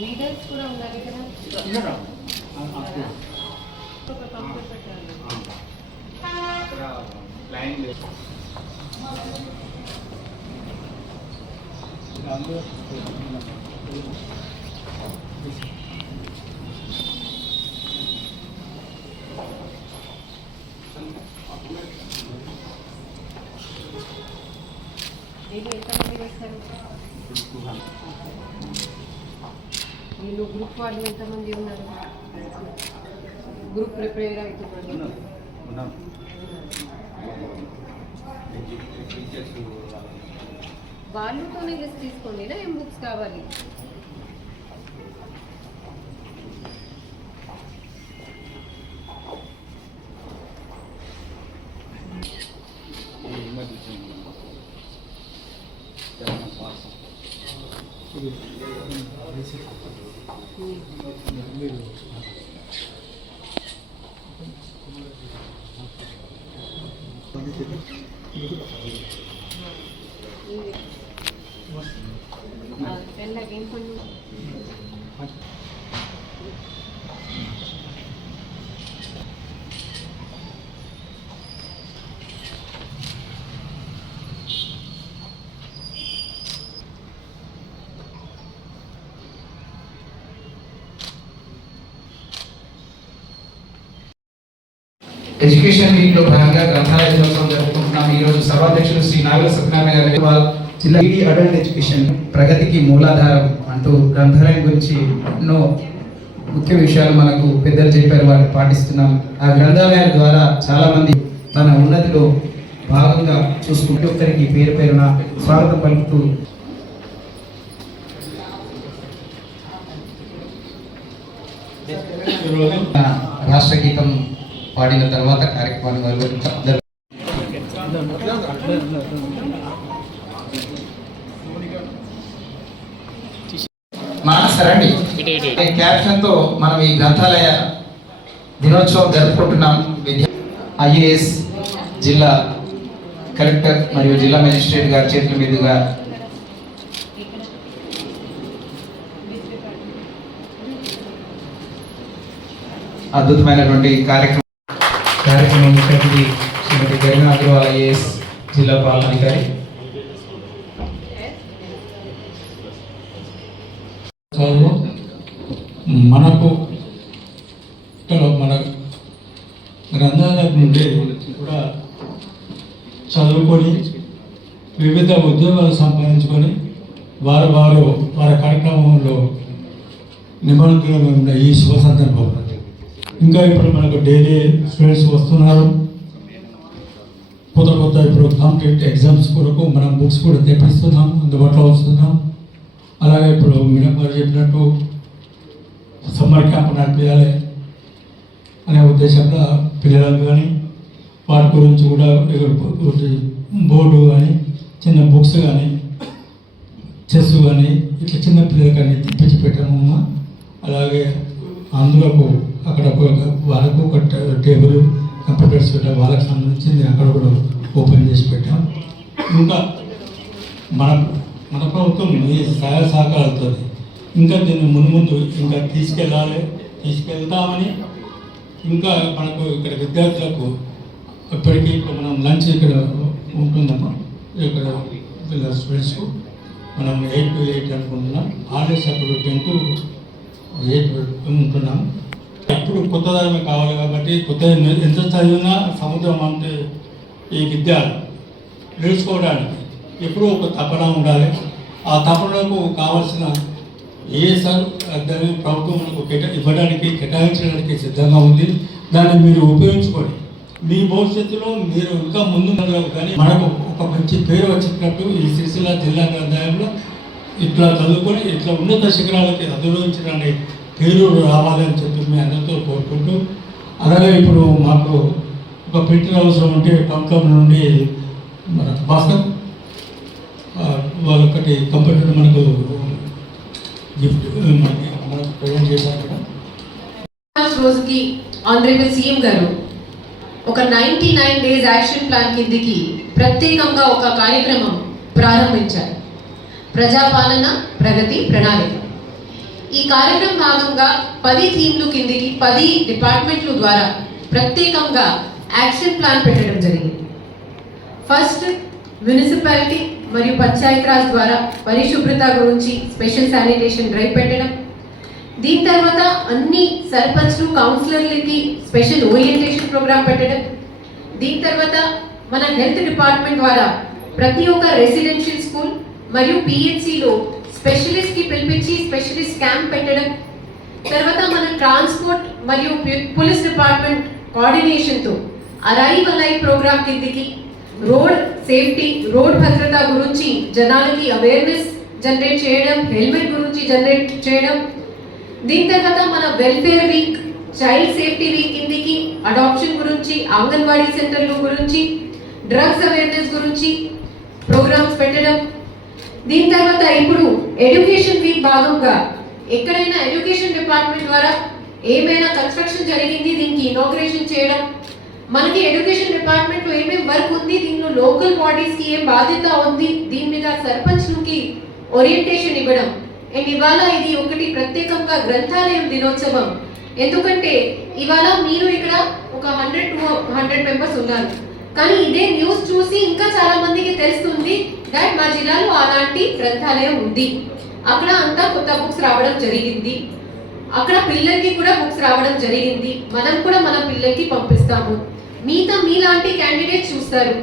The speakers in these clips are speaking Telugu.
రీడర్స్ కూడా ఉన్నారు ఇక్కడ లైన్ ఎంతమంది వేస్తారు? వీళ్ళు గ్రూప్ వాళ్ళు ఎంతమంది ఉన్నారు? గ్రూప్ ప్రిపేర్ అవుతున్నారు. వాళ్ళతోనే లిస్ట్ తీసుకోండి. ఏం బుక్స్ కావాలి? ఏం పని? ఎడ్యుకేషన్ వీక్ లో భాగంగా గ్రంథాలయ దినోత్సవం జరుపుకుంటున్నాం. ఈ రోజు సభాధ్యక్షులు శ్రీ నాగల సత్యనారాయణ గారి జిల్లా అడల్ట్ ఎడ్యుకేషన్ ప్రగతికి మూలాధారం అంటూ గ్రంథాలయం గురించి ఎన్నో ముఖ్య విషయాలు మనకు పెద్దలు చెప్పారు, వాటిని పాటిస్తున్నాం. ఆ గ్రంథాలయాల ద్వారా చాలా మంది తన ఉన్నతిలో భాగంగా చూసుకుంటూ ఒక్కరికి పేరు పేరున స్వాగతం పలుకుతూ రాష్ట్ర గీతం పాడిన తర్వాత కార్యక్రమాన్ని నిర్వహించారు. మానసరండి క్యాప్షన్ తో మనం ఈ గ్రంథాలయ దినోత్సవం జరుపుకుంటున్నాం. ఐఏఎస్ జిల్లా కలెక్టర్ మరియు జిల్లా మెజిస్ట్రేట్ గారి చేతుల మీదుగా అద్భుతమైనటువంటి కార్యక్రమం ముఖ్యమంత్రి శ్రీమతి గరిమా అగర్వాల్ ఐఏఎస్ జిల్లా పాలనాధికారి. మనకు మన గ్రంథాలయం నుండి కూడా చదువుకొని వివిధ ఉద్యోగాలు సంపాదించుకొని వారి కార్యక్రమంలో నిమగ్నం ఉన్న ఈ శుభ సందర్భం ఇంకా ఇప్పుడు మనకు డైలీ స్టూడెంట్స్ వస్తున్నారు. కొత్త ఇప్పుడు కాంపిటేటివ్ ఎగ్జామ్స్ కొరకు మనం బుక్స్ కూడా తెప్పిస్తున్నాం, అందుబాటులో వస్తున్నాం. అలాగే ఇప్పుడు మేడం గారు చెప్పినట్టు సమ్మర్ క్యాంప్ నడిపించాలి అనే ఉద్దేశంలో పిల్లలకు కానీ వాటి గురించి కూడా బోర్డు కానీ చిన్న బుక్స్ కానీ చెస్ కానీ ఇట్లా చిన్న పిల్లలు కానీ తెప్పించి పెట్టాము. అలాగే అందులోకి అక్కడ వాళ్ళకు ఒక టేబుల్ కంప్యూటర్స్ పెట్టాం, వాళ్ళకి సంబంధించింది అక్కడ కూడా ఓపెన్ చేసి పెట్టాం. ఇంకా మన ప్రభుత్వం ఈ సహాయ సహకారాలతో ఇంకా దీన్ని ముందు ఇంకా తీసుకెళ్తామని ఇంకా మనకు ఇక్కడ విద్యార్థులకు ఇప్పటికీ ఇప్పుడు మనం లంచ్ ఇక్కడ ఉంటుందమ్మా. ఇక్కడ స్టూడెంట్స్కు మనం 8 to 8 అనుకుంటున్నాం. హాలిడేస్ అప్పుడు 10 to 8 ఉంటున్నాం. ఇప్పుడు కొత్తదనమే కావాలి కాబట్టి కొత్త ఎంత చదివినా సముద్రం అంటే ఈ విద్య నేర్చుకోవడానికి ఎప్పుడూ ఒక తపన ఉండాలి. ఆ తపనకు కావాల్సిన సార్ దాన్ని ప్రభుత్వం మనకు ఇవ్వడానికి కేటాయించడానికి సిద్ధంగా ఉంది. దాన్ని మీరు ఉపయోగించుకోండి. మీ భవిష్యత్తులో మీరు ఇంకా ముందు కానీ మనకు ఒక మంచి పేరు వచ్చినట్టు ఈ సిరిసిల్ల జిల్లా గ్రంథాలయంలో ఇట్లా చదువుకొని ఇట్లా ఉన్నత శిఖరాలకి అధిరోహించడానికి పేరు రావాలని చెప్పి మీ అందరితో కోరుకుంటూ, అలాగే ఇప్పుడు మాకు ఒక ప్రింటర్ అవసరం ఉంటే కంకం నుండి మన భాస్కర్ వాళ్ళొకటి కంప్యూటర్ మనకు గిఫ్ట్ మనకు ప్రజెంట్ చేశారు కదా. రోజుకి ఆనరబుల్ సీఎం గారు ఒక 99 డేస్ యాక్షన్ ప్లాన్ కిందికి ప్రత్యేకంగా ఒక కార్యక్రమం ప్రారంభించారు. ప్రజాపాలన ప్రగతి ప్రణాళిక. ఈ కార్యక్రమం భాగంగా 10 థీమ్లు కిందికి 10 డిపార్ట్మెంట్ల ద్వారా ప్రత్యేకంగా యాక్షన్ ప్లాన్ పెట్టడం జరిగింది. ఫస్ట్ మున్సిపాలిటీ మరియు పంచాయతీరాజ్ ద్వారా పరిశుభ్రత గురించి స్పెషల్ శానిటేషన్ డ్రైవ్ పెట్టడం. దీని తర్వాత అన్ని సర్పంచ్లు కౌన్సిలర్లకి స్పెషల్ ఓరియంటేషన్ ప్రోగ్రామ్ పెట్టడం. దీని తర్వాత మన హెల్త్ డిపార్ట్మెంట్ ద్వారా ప్రతి ఒక్క రెసిడెన్షియల్ స్కూల్ మరియు పిహెచ్సిలో స్పెషలిస్ట్కి పిలిపించి స్పెషలిస్ట్ క్యాంప్ పెట్టడం. తర్వాత మన ట్రాన్స్పోర్ట్ మరియు పోలీస్ డిపార్ట్మెంట్ కోఆర్డినేషన్తో అరైవ్ అలైవ్ ప్రోగ్రామ్ కిందికి రోడ్ సేఫ్టీ, రోడ్ భద్రత గురించి జనాలకి అవేర్నెస్ జనరేట్ చేయడం, హెల్మెట్ గురించి జనరేట్ చేయడం. దీని తర్వాత మన welfare week, child safety week కిందికి అడాప్షన్ గురించి, అంగన్వాడీ సెంటర్ల గురించి, డ్రగ్స్ అవేర్నెస్ గురించి ప్రోగ్రామ్స్ పెట్టడం. దీని తర్వాత ఇప్పుడు ఎడ్యుకేషన్ వీక్ భాగంగా ఎక్కడైనా ఎడ్యుకేషన్ డిపార్ట్మెంట్ ద్వారా ఏమైనా కన్స్ట్రక్షన్ జరిగింది, దీనికి ఇనాగ్రేషన్ చేయడం. మనకి ఎడ్యుకేషన్ డిపార్ట్మెంట్లో ఏమేమి వర్క్ ఉంది, దీనిలో లోకల్ బాడీస్కి ఏం బాధ్యత ఉంది, దీని మీద సర్పంచ్లకి ఓరియంటేషన్ ఇవ్వడం. అండ్ ఇవాళ ఇది ఒకటి ప్రత్యేకంగా గ్రంథాలయం దినోత్సవం. ఎందుకంటే ఇవాళ మీరు ఇక్కడ ఒక 100-200 మెంబర్స్ ఉన్నారు, కానీ ఇదే న్యూస్ చూసి ఇంకా చాలా మందికి తెలుస్తుంది దట్ మా జిల్లాలో అలాంటి గ్రంథాలయం ఉంది. అక్కడ అంతా కొత్త బుక్స్ రావడం జరిగింది, అక్కడ పిల్లలకి కూడా బుక్స్ రావడం జరిగింది. మనం కూడా మన పిల్లలకి పంపిస్తాము. మీలాంటి క్యాండిడేట్స్ చూస్తారు,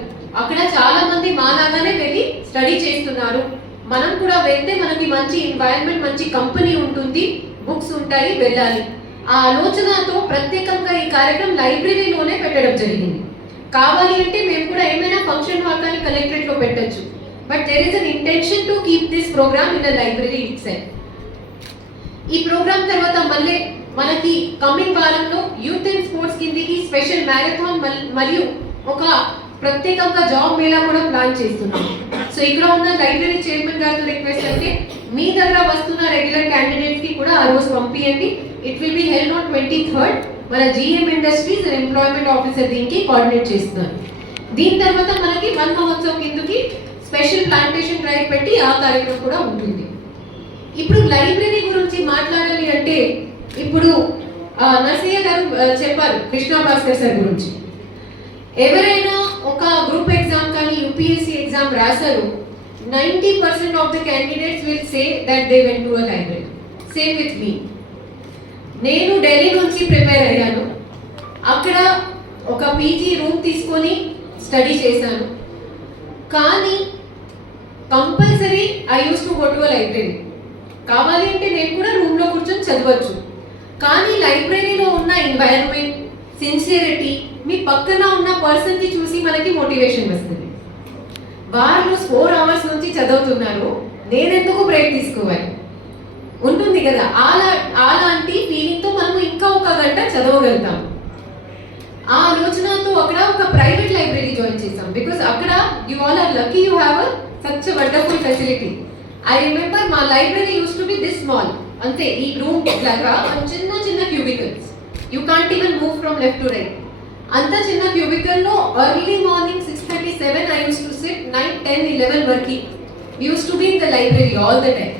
అక్కడ చాలా మంది మాలాగానే వెళ్ళి స్టడీ చేస్తున్నారు. మనం కూడా వెళ్తే మనకి మంచి ఎన్వైరన్మెంట్, మంచి కంపెనీ ఉంటుంది, బుక్స్ ఉంటాయి, వెళ్ళాలి. ఆ ఆలోచనతో ప్రత్యేకంగా ఈ కార్యక్రమం లైబ్రరీలోనే పెట్టడం జరిగింది. కావాలి అంటే మేము కూడా ఏమైనా ఫంక్షన్ హాల్ కానీ కలెక్టరేట్లో పెట్టచ్చు, but there is an intention to keep this program in the library itself. ఈ ప్రోగ్రామ్ తర్వాత మళ్ళీ మనకి కమింగ్ వారంలో యూత్ అండ్ స్పోర్ట్స్ కిందికి స్పెషల్ మ్యారథాన్ మరియు ఒక ప్రత్యేకంగా జాబ్ మేళా కూడా ప్లాన్ చేస్తున్నాం. సో ఇక్కడ ఉన్న లైబ్రరీ చైర్మన్ గారితో రిక్వెస్ట్ అంటే మీ దగ్గర వస్తున్న రెగ్యులర్ క్యాండిడేట్స్ కి కూడా ఆ రోజు పంపియండి. It will be held on 23rd. మన GM industries and employment officer దీనికి కోఆర్డినేట్ చేస్తున్నారు. దీని తర్వాత మనకి వన్ మహోత్సవ్ కిందకి స్పెషల్ ప్లాంటేషన్ డ్రైవ్ పెట్టి ఆ కార్యక్రమం కూడా ఉంటుంది. ఇప్పుడు లైబ్రరీ గురించి మాట్లాడాలి అంటే ఇప్పుడు నర్సయ్య గారు చెప్పారు కృష్ణా భాస్కర్ సార్ గురించి. ఎవరైనా ఒక గ్రూప్ ఎగ్జామ్ కానీ యూపీఎస్సీ ఎగ్జామ్ రాశారు, 90% of the candidates will say that they went to a library. Same with me. నేను ఢిల్లీ నుంచి ప్రిపేర్ అయ్యాను, అక్కడ ఒక పీజీ రూమ్ తీసుకొని స్టడీ చేశాను, కానీ compulsory I use to go to a library. కావాలి అంటే నేను కూడా రూమ్లో కూర్చొని చదవచ్చు, కానీ లైబ్రరీలో ఉన్న ఎన్వైరన్మెంట్, సిన్సియరిటీ, మీ పక్కన ఉన్న పర్సన్కి చూసి మనకి మోటివేషన్ వస్తుంది. వాళ్ళు 4 hours నుంచి చదువుతున్నారు, నేనెందుకు బ్రేక్ తీసుకోవాలి ఉంటుంది కదా. అలాంటి ఫీలింగ్తో మనము ఇంకా 1 గంట చదవగలుగుతాం. ఆ ఆలోచనతో అక్కడ ఒక ప్రైవేట్ లైబ్రరీ జాయిన్ చేసాం. బికాస్ అక్కడ you all are lucky, you have such wonderful facility. I remember మా library use to be this small, అంతే ఈ రూమ్ లాగా చిన్న చిన్న cubicles, you can't even move from left to right. అంత చిన్న క్యూబికల్లో early morning 6:37 I used to sit, 9, 10, 11 working. We used to be in the library all the time.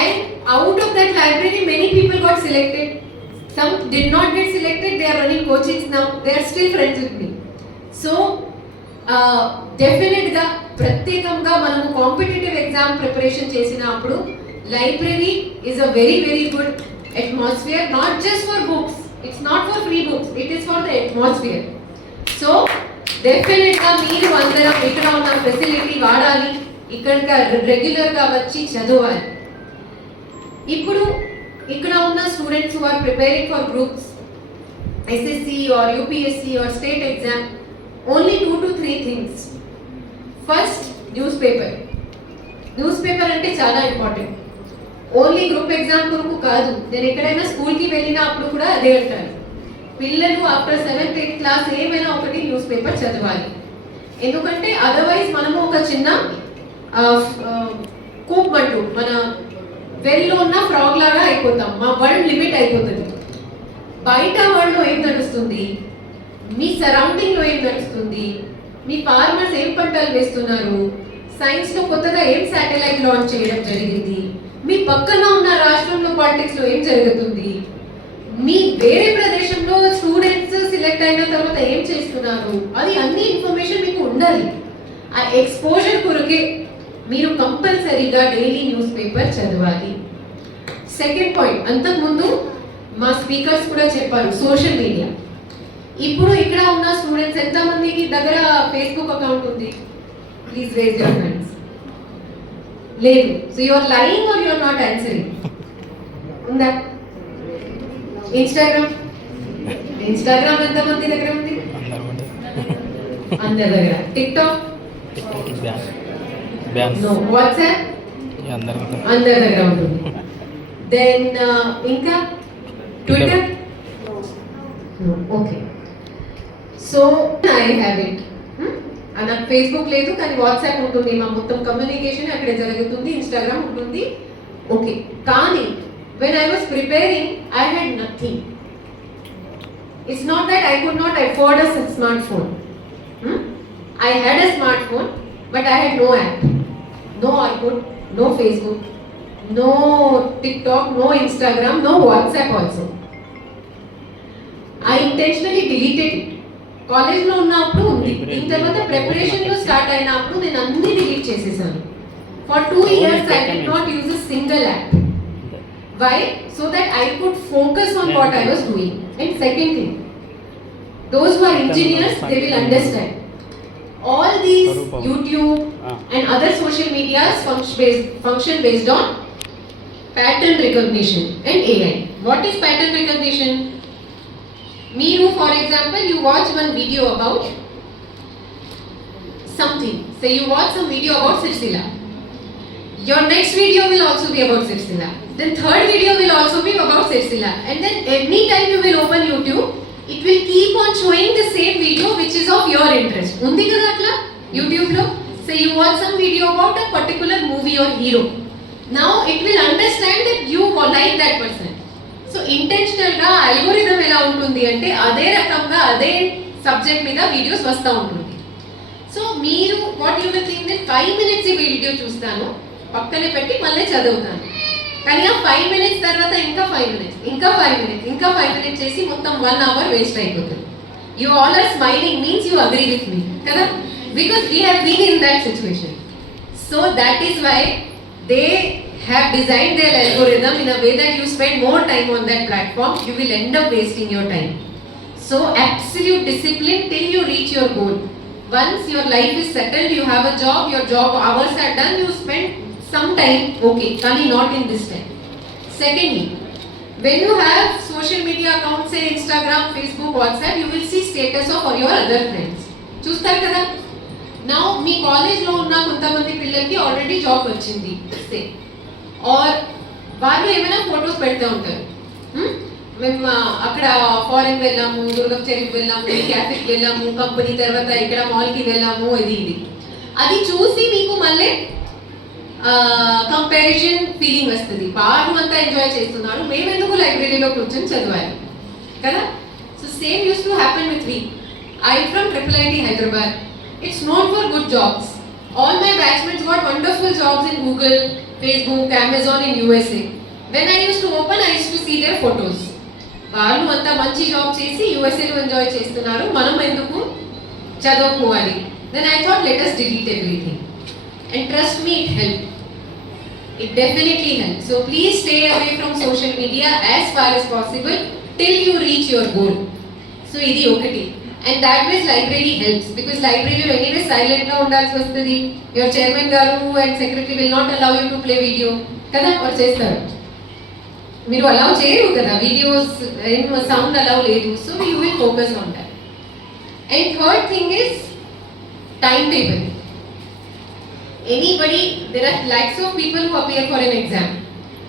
And out of that library, many people got selected. Some did not get selected. They are running coachings now. They are still friends with me. So, definitely గా ప్రత్యేకంగా మనము కాంపిటేటివ్ ఎగ్జామ్ ప్రిపరేషన్ చేసినప్పుడు library is a very very good atmosphere. Not just for books, it's not for free books, it is for the atmosphere. So డెఫినెట్గా మీరు అందరం ఇక్కడ ఉన్న ఫెసిలిటీ వాడాలి, ఇక్కడికి రెగ్యులర్గా వచ్చి చదవాలి. ఇప్పుడు ఇక్కడ ఉన్న students who are preparing for groups, SSC or UPSC or state exam, only 2 to 3 things. First, newspaper. Newspaper అంటే చాలా ఇంపార్టెంట్. ఓన్లీ గ్రూప్ ఎగ్జామ్ కొరకు కాదు, నేను ఎక్కడైనా స్కూల్కి వెళ్ళినా అప్పుడు కూడా అదే అంటారు, పిల్లలు ఆఫ్టర్ 7th 8th క్లాస్ ఏమైనా ఒకటి న్యూస్ పేపర్ చదవాలి. ఎందుకంటే అదర్వైజ్ మనము ఒక చిన్న కూప్ అంటూ మన వెల్లో ఉన్న ఫ్రాగ్ లాగా అయిపోతాం, మా వరల్డ్ లిమిట్ అయిపోతుంది. బయట వరల్డ్లో ఏం నడుస్తుంది, మీ సరౌండింగ్లో ఏం నడుస్తుంది, మీ ఫార్మర్స్ ఏం పంటలు వేస్తున్నారు, సైన్స్లో కొత్తగా ఏం శాటిలైట్ లాంచ్ చేయడం జరిగింది, మీ పక్కన ఉన్న రాష్ట్రంలో పాలిటిక్స్లో ఏం జరుగుతుంది, మీ వేరే ప్రదేశంలో స్టూడెంట్స్ సెలెక్ట్ అయిన తర్వాత ఏం చేస్తున్నారు, అది అన్ని ఇన్ఫర్మేషన్ మీకు ఉండాలి. ఆ ఎక్స్పోజర్ కొరకే మీరు కంపల్సరీగా డైలీ న్యూస్ పేపర్ చదవాలి. సెకండ్ పాయింట్, అంతకుముందు మా స్పీకర్స్ కూడా చెప్పారు, సోషల్ మీడియా. ఇప్పుడు ఇక్కడ ఉన్న స్టూడెంట్స్ ఎంతమందికి దగ్గర ఫేస్బుక్ అకౌంట్ ఉంది? Please raise your hands. లేదు. So you are lying or you are not answering? ఉందా? ఇన్స్టాగ్రామ్ ఎంతమంది దగ్గర ఉంది? అందరి దగ్గర. TikTok? నో. వాట్సాప్? అందరి దగ్గర ఉంటుంది. దెన్ ఇంకా Twitter? Okay. So I have it. నాకు ఫేస్బుక్ లేదు కానీ వాట్సాప్ ఉంటుంది, మా మొత్తం కమ్యూనికేషన్ అక్కడే జరుగుతుంది, ఇన్స్టాగ్రామ్ ఉంటుంది. ఓకే. కానీ when I was preparing, I had nothing. It's not that I could not afford a smartphone. I had a smartphone, but I had no app, no Orkut, no Facebook, no TikTok, no Instagram, no WhatsApp also. I intentionally deleted it. కాలేజ్లో ఉన్నప్పుడు ఉంది, దీని తర్వాత ప్రిపరేషన్లో స్టార్ట్ అయినప్పుడు నేను అన్ని డిలీట్ చేసేసాను. For 2 years I did not use a single app. Why? So that I could focus on what I was doing. And second thing, those who are engineers, they will understand. All these YouTube and other social medias function based on pattern recognition and AI. What is pattern recognition? Meeru, for example, you watch one video about something. Say you watch some video about Sirsila. Your next video will also be about Sirsila. Then third video will also be about Sirsila. And then any time you will open YouTube, it will keep on showing the same video which is of your interest. Undi kada atla YouTube lo. Say you watch some video about a particular movie or hero. Now it will understand that you like that person. So intentional ga algorithm ela untundi ante ade rakamga ade subject మీద వీడియోస్ వస్తా ఉంటుంది. సో మీరు what you will think that 5 minutes ఈ వీడియో చూస్తాను, పక్కనే పెట్టి మళ్ళీ చదువుతాను. కానీ ఆ 5 minutes తర్వాత ఇంకా 5 minutes, ఇంకా 5 minutes, ఇంకా 5 minutes చేసి మొత్తం 1 hour వేస్ట్ అయిపోతుంది. You all are smiling means you agree with me, కదా? Because we have been in that situation. So that is why they have designed their algorithm in a way that you spend more time on that platform, you will end up wasting your time. So absolute discipline till you reach your goal. Once your life is settled, you have a job, your job hours are done, you spend some time, okay, kani not in this time. Secondly, when you have social media accounts, say Instagram, Facebook, WhatsApp, you will see status of your other friends. చూస్తారు కదా? Now మీ కాలేజ్లో ఉన్న కొంతమంది పిల్లలకి ఆల్రెడీ జాబ్ వచ్చింది సే, ఆర్ వాళ్ళు ఏమైనా ఫొటోస్ పెడతా ఉంటారు, మేము అక్కడ ఫారెన్ వెళ్ళాము, దుర్గం చెరువుకి వెళ్ళాము, క్యాఫేకి వెళ్ళాము, కంపెనీ తర్వాత ఇక్కడ మాల్కి వెళ్ళాము, ఇది అది చూసి మీకు మళ్ళీ కంపారిజన్ ఫీలింగ్ వస్తుంది. వాళ్ళు అంతా ఎంజాయ్ చేస్తున్నారు, మేము ఎందుకు లైబ్రరీలో కూర్చొని చదవాలి కదా? So same use to happen with me. I from IIIT Hyderabad. It's known for good jobs. All my batchmates got wonderful jobs in Google, Facebook, Amazon in USA. When I used to open, I used to see their photos. వాళ్ళు అంతా మంచి జాబ్ చేసి యూఎస్ఏలో ఎంజాయ్ చేస్తున్నారు, మనం ఎందుకు చదువుకోవాలి? Then I thought, let us delete everything. And trust me, it helped. It definitely helped. So please stay away from social media as far as possible till you reach your goal. So ఇది ఒకటి. And that way library helps, because library లో anyway silent గా ఉండాల్సి వస్తుంది. Your chairman గారు and secretary will not allow you to play video కదా, or చేస్తారు? మీరు అలౌ చేయరు కదా, వీడియోస్ సౌండ్ అలౌ లేదు. So you will focus on that. And third thing is time table. Anybody, there are lakhs of people who appear for an exam.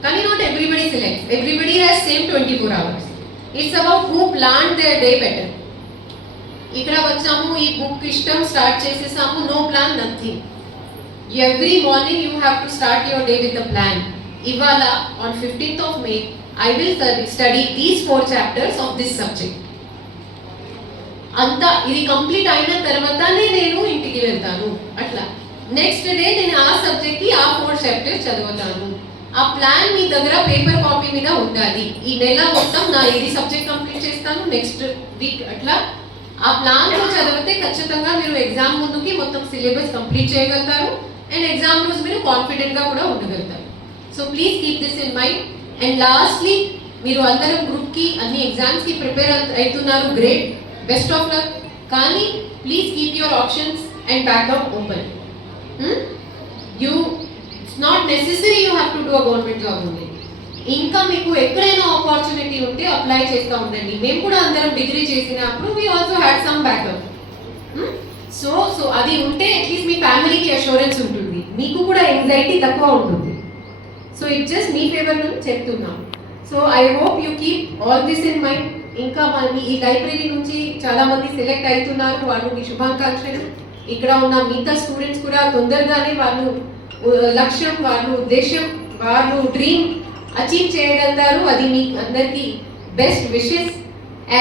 కానీ not everybody selects. Everybody has same 24 hours. It's about who plan their day better. ఇక్కడ వచ్చాము, ఈ బుక్ ఇష్టం, స్టార్ట్ చేసేసాము, no plan, nothing. Every morning you have to start your day with a plan. ఇవాళ on 15th of May I will study these 4 chapters of this subject. అంతా ఇది కంప్లీట్ అయిన తర్వాతనే నేను ఇంటికి వెళ్తాను. అట్లా నెక్స్ట్ డే నేను ఆ సబ్జెక్ట్ కి ఆ 4 చాప్టర్స్ చదువుతాను. ఆ ప్లాన్ మీ దగ్గర పేపర్ కాపీ మీద ఉండాలి. ఈ నెల మొత్తం నా ఇది సబ్జెక్ట్ కంప్లీట్ చేస్తాను, నెక్స్ట్ వీక్ అట్లా ఆ ప్లాన్ లో చదివితే ఖచ్చితంగా మీరు ఎగ్జామ్ ముందుకి మొత్తం సిలబస్ కంప్లీట్ చేయగలుగుతారు. అండ్ ఎగ్జామ్ రోజు మీరు కాన్ఫిడెంట్ గా కూడా ఉండగలుగుతారు. So please keep this in mind. And lastly, మీరు అందరం గ్రూప్ కి అన్ని ఎగ్జామ్స్ కి ప్రిపేర్ అవుతున్నారు, గ్రేట్, బెస్ట్ ఆఫ్ లక్. కానీ please keep your options and backup open. It's not necessary you have to do a government job ఉంది. ఇంకా మీకు ఎక్కడైనా ఆపర్చునిటీ ఉంటే అప్లై చేస్తూ ఉండండి. మేము కూడా అందరం డిగ్రీ చేసినప్పుడు we also had some backup. So అది ఉంటే అట్లీస్ట్ మీ ఫ్యామిలీకి అష్యూరెన్స్ ఉంటుంది, మీకు కూడా యాంగ్జైటీ తక్కువ ఉంటుంది. So it just me favour నుంచి చెప్తున్నాం. So I hope you keep all this in mind. ఇంకా మీ ఈ లైబ్రరీ నుంచి చాలా మంది సెలెక్ట్ అవుతున్నారు, వాళ్ళకి శుభాకాంక్షలు. ఇక్కడ ఉన్న మిగతా స్టూడెంట్స్ కూడా తొందరగానే వాళ్ళు లక్ష్యం, వాళ్ళు ఉద్దేశం, వాళ్ళు డ్రీమ్ అచీవ్ చేయగలుగుతారు. అది మీ అందరికీ best wishes.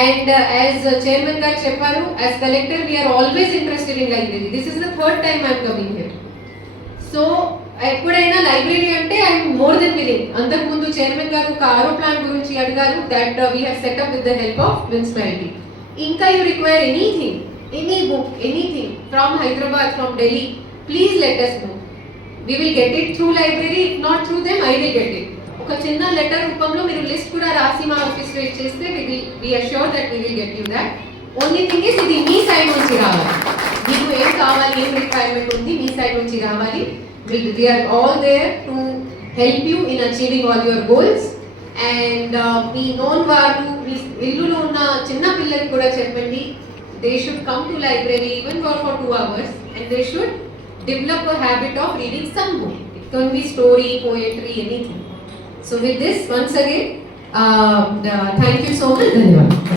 And as chairman garu చెప్పారు, as collector we're always interested in library. This is the 3rd time I'm coming here. So ఎప్పుడైనా లైబ్రరీ అంటే ఐఎమ్ మోర్ దెన్ విల్లింగ్. అంతకుముందు చైర్మన్ గారు ఒక ఆరో ప్లాన్ గురించి అడిగారు, that we have set up with the help of municipality. ఇంకా you require anything, any book, anything from Hyderabad, from Delhi, please let us know. We will get it through library. If not through them, I will get it. ఒక చిన్న లెటర్ రూపంలో మీరు లిస్ట్ కూడా రాసి మా ఆఫీస్ లో ఇచ్చేస్తే we will be assured that we will get you that. Only thing is ఇది మీ సైడ్ నుంచి రావాలి. మీకు ఏం కావాలి, ఏం రిక్వైర్మెంట్ ఉంది, మీ సైడ్ నుంచి రావాలి. We are all there to help you in achieving all your goals. And me known వారు, మీ ఇల్లులో ఉన్న చిన్న పిల్లలకు కూడా చెప్పండి, they should come to library even for 2 hours and they should develop a habit of reading some book. It can be story, poetry, anything. So with this, once again, thank you so much.